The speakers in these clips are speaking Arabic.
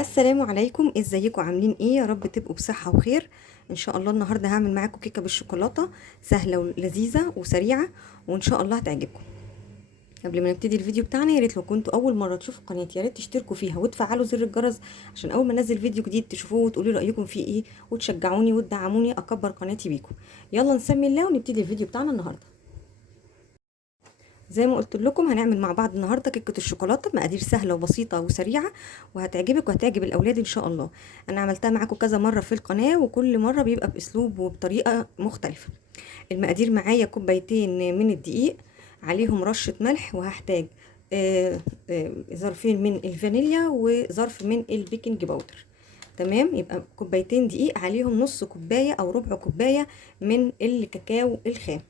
السلام عليكم، ازيكم؟ عاملين ايه؟ يا رب تبقوا بصحة وخير ان شاء الله. النهاردة هعمل معاكم كيكة بالشوكولاتة، سهلة ولذيذة وسريعة وان شاء الله هتعجبكم. قبل ما نبتدي الفيديو بتاعنا، يا ريت لو كنتوا اول مرة تشوفوا قناتي يا ريت تشتركوا فيها وتفعلوا زر الجرس عشان اول ما انزل فيديو جديد تشوفوه وتقولوا رأيكم فيه ايه وتشجعوني وتدعموني اكبر قناتي بيكم. يلا نسمي الله ونبتدي الفيديو بتاعنا النهارده. زي ما قلت لكم هنعمل مع بعض النهارده كيكه الشوكولاته، مقادير سهله وبسيطه وسريعه وهتعجبك وهتعجب الاولاد ان شاء الله. انا عملتها معاكم كذا مره في القناه وكل مره بيبقى باسلوب وبطريقه مختلفه. المقادير معايا: كوبايتين من الدقيق، عليهم رشه ملح، وهحتاج ظرفين من الفانيليا وظرف من البيكنج باودر. تمام، يبقى كوبايتين دقيق عليهم نص كوبايه او ربع كوبايه من الكاكاو الخام.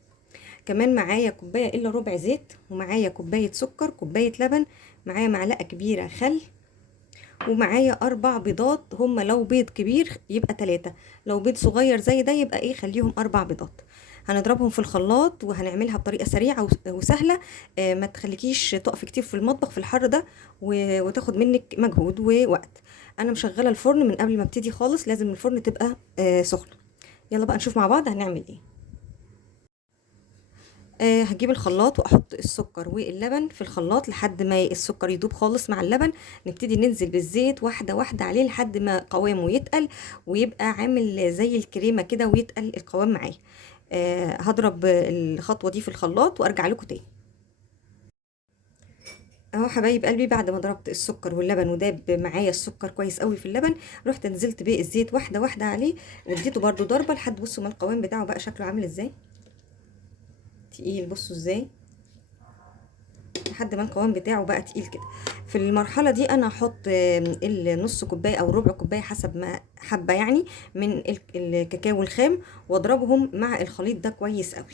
كمان معايا كوبايه الا ربع زيت، ومعايا كوبايه سكر، كوبايه لبن، معايا معلقه كبيره خل، ومعايا 4 بيضات. هما لو بيض كبير يبقى 3، لو بيض صغير زي ده يبقى ايه خليهم 4 بيضات. هنضربهم في الخلاط وهنعملها بطريقه سريعه وسهله. ما تخليكيش تقفي كتير في المطبخ في الحر ده وتاخد منك مجهود ووقت. انا مشغله الفرن من قبل ما ابتدي خالص، لازم الفرن تبقى سخنه. يلا بقى نشوف مع بعض هنعمل ايه. هجيب الخلاط واحط السكر واللبن في الخلاط لحد ما السكر يدوب خالص مع اللبن. نبتدي ننزل بالزيت واحده واحده عليه لحد ما قوامه يتقل ويبقى عامل زي الكريمه كده ويتقل القوام معايا. هضرب الخطوه دي في الخلاط وارجع لكم تاني. اهو حبايب قلبي، بعد ما ضربت السكر واللبن وداب معايا السكر كويس قوي في اللبن، رحت نزلت بيه الزيت واحده واحده عليه واديته برده ضربه لحد بصوا ما القوام بتاعه بقى شكله عامل ازاي، تقيل. بصوا ازاي لحد ما القوام بتاعه بقى تقيل كده. في المرحله دي انا هحط النص كوبايه او ربع كوبايه حسب ما حابه يعني من الكاكاو الخام، واضربهم مع الخليط ده كويس قوي.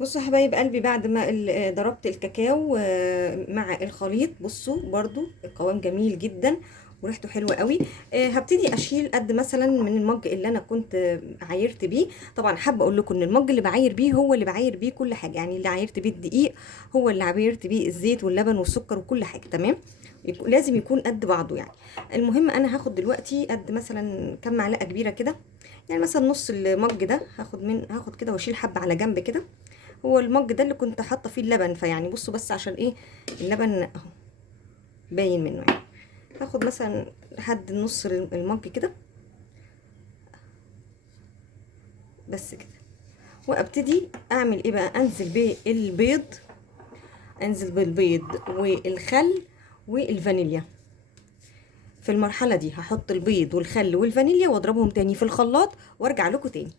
بصوا يا حبايب قلبي، بعد ما ضربت الكاكاو مع الخليط، بصوا برضو القوام جميل جدا وريحته حلوه قوي. هبتدي اشيل قد مثلا من المج اللي انا كنت عايرت بيه. طبعا حابه اقول لكم ان المج اللي بعاير بيه هو اللي بعاير بيه كل حاجه، يعني اللي عايرت بيه الدقيق هو اللي عايرت بيه الزيت واللبن والسكر وكل حاجه. تمام، لازم يكون قد بعضه يعني. المهم انا هاخد دلوقتي قد مثلا كام معلقه كبيره كده، يعني مثلا نص المج ده هاخد كده واشيل حبه على جنب كده. هو المج ده اللي كنت حاطه فيه اللبن، فيعني بصوا بس عشان ايه اللبن اهو باين منه يعني. هاخد مثلا لحد نص المج كده بس كده، وابتدي اعمل ايه بقى، انزل بالبيض والخل والفانيليا. في المرحله دي هحط البيض والخل والفانيليا واضربهم تاني في الخلاط وارجع لكم تاني.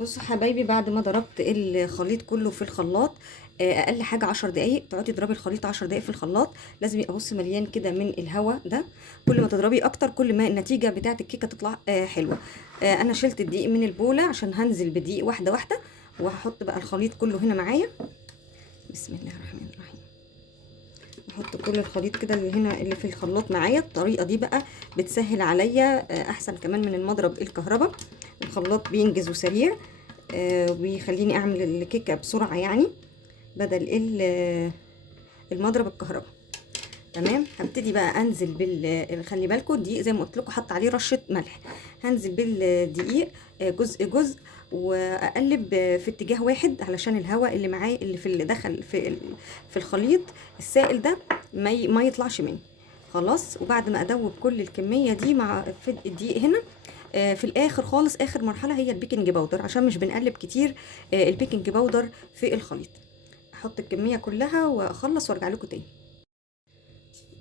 بصوا حبايبي، بعد ما ضربت الخليط كله في الخلاط اقل حاجه 10 دقايق، تقعدي تضربي الخليط 10 دقايق في الخلاط. لازم يبقى بص مليان كده من الهواء ده. كل ما تضربي اكتر كل ما النتيجه بتاعه الكيكه تطلع حلوه. انا شلت الدقيق من البوله عشان هنزل بدقيق واحده واحده، وهحط بقى الخليط كله هنا معايا. بسم الله الرحمن الرحيم. احط كل الخليط كده اللي هنا اللي في الخلاط معايا. الطريقه دي بقى بتسهل عليا احسن كمان من المضرب الكهرباء. الخلاط بينجز وسريع وبيخليني اعمل الكيكه بسرعه يعني، بدل المضرب الكهرباء. تمام، هبتدي بقى انزل خلي بالكم الدقيق زي ما قلت لكم حط عليه رشه ملح. هنزل بالدقيق جزء جزء، واقلب في اتجاه واحد علشان الهواء اللي معايا اللي دخل في الخليط السائل ده ما يطلعش مني خلاص. وبعد ما ادوب كل الكميه دي مع في الدقيق هنا، في الاخر خالص اخر مرحله هي البيكنج باودر، عشان مش بنقلب كتير البيكنج باودر في الخليط. احط الكميه كلها واخلص وارجع لكم تاني.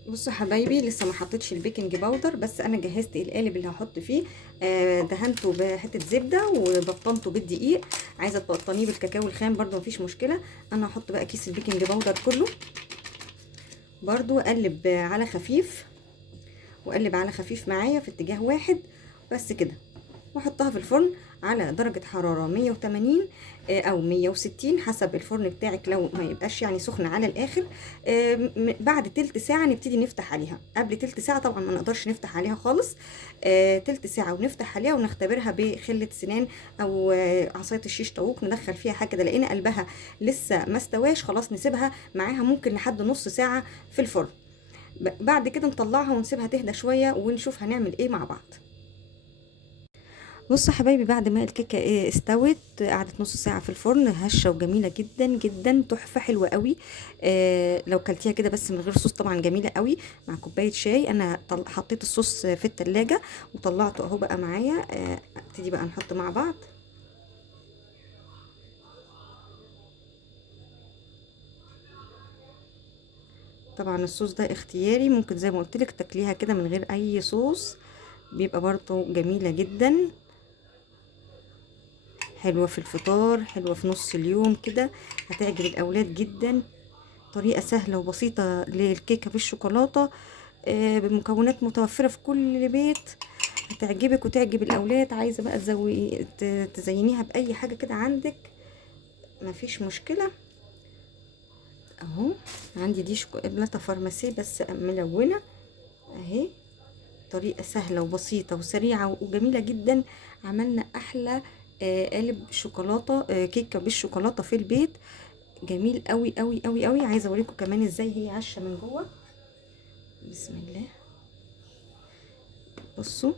بصوا حبايبي، لسه ما حطيتش البيكنج باودر، بس انا جهزت القالب اللي هحط فيه. دهنته بحته زبده وبطنته بالدقيق. عايزه تبطنيه بالكاكاو الخام برده مفيش مشكله. انا هحط بقى كيس البيكنج باودر كله برده، اقلب على خفيف واقلب على خفيف معايا في اتجاه واحد بس كده، واحطها في الفرن على درجة حرارة 180 او 160 حسب الفرن بتاعك، لو ما يبقاش يعني سخن على الاخر. بعد تلت ساعة نبتدي نفتح عليها. قبل تلت ساعة طبعا ما نقدرش نفتح عليها خالص. تلت ساعة ونفتح عليها ونختبرها بخلة سنان او عصاية الشيش طاووق، ندخل فيها حاجة كده لقينا قلبها لسه ما استواش، خلاص نسيبها معاها ممكن لحد نص ساعة في الفرن. بعد كده نطلعها ونسيبها تهدى شوية ونشوف هنعمل ايه مع بعض. بصوا يا حبايبي، بعد ما الكيكه استوت قعدت نص ساعه في الفرن، هشه وجميله جدا جدا، تحفه حلوه قوي. لو كلتيها كده بس من غير صوص طبعا جميله قوي مع كوبايه شاي. انا حطيت الصوص في التلاجة وطلعته اهو بقى معايا. ابتدي بقى نحط مع بعض. طبعا الصوص ده اختياري، ممكن زي ما قلت لك تاكليها كده من غير اي صوص، بيبقى برضو جميله جدا، حلوة في الفطار، حلوة في نص اليوم كده، هتعجب الأولاد جدا. طريقة سهلة وبسيطة للكيكة بالشوكولاتة، بمكونات متوفرة في كل بيت، هتعجبك وتعجب الأولاد. عايزة بقى تزينيها بأي حاجة كده عندك، مفيش مشكلة. اهو عندي دي شوكولاتة فارماسي بس ملونة اهي. طريقة سهلة وبسيطة وسريعة وجميلة جدا. عملنا أحلى قالب شوكولاتة، كيكة بالشوكولاتة في البيت، جميل قوي قوي قوي قوي. عايزة اوريكم كمان ازاي هي عشة من جوه. بسم الله، بصوا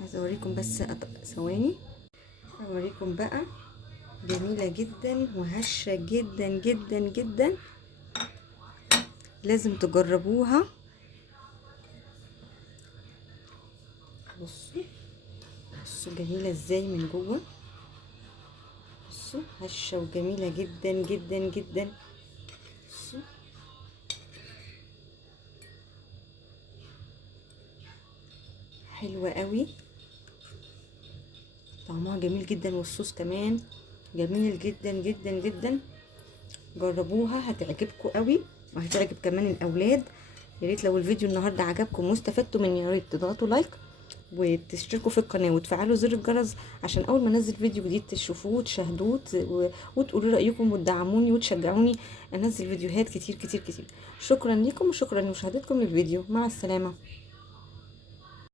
عايزة اوريكم بس ثواني اوريكم بقى. جميلة جدا وهشة جدا جدا جدا، لازم تجربوها. بصوا بصوا جميلة ازاي من جوه، بصوا هشة وجميلة جدا جدا جدا. بصوا حلوة قوي، طعمها جميل جدا، والصوص كمان جميل جدا جدا جدا. جربوها هتعجبكم قوي وهتعجب كمان الاولاد. يا ريت لو الفيديو النهارده عجبكم واستفدتوا مني، يا ريت تضغطوا لايك وتشتركوا في القناه وتفعلوا زر الجرس عشان اول ما انزل فيديو جديد تشوفوه وتشاهدوه وتقولوا رايكم وتدعموني وتشجعوني انزل فيديوهات كتير كتير كتير. شكرا لكم وشكرا لمشاهدتكم للفيديو، مع السلامه.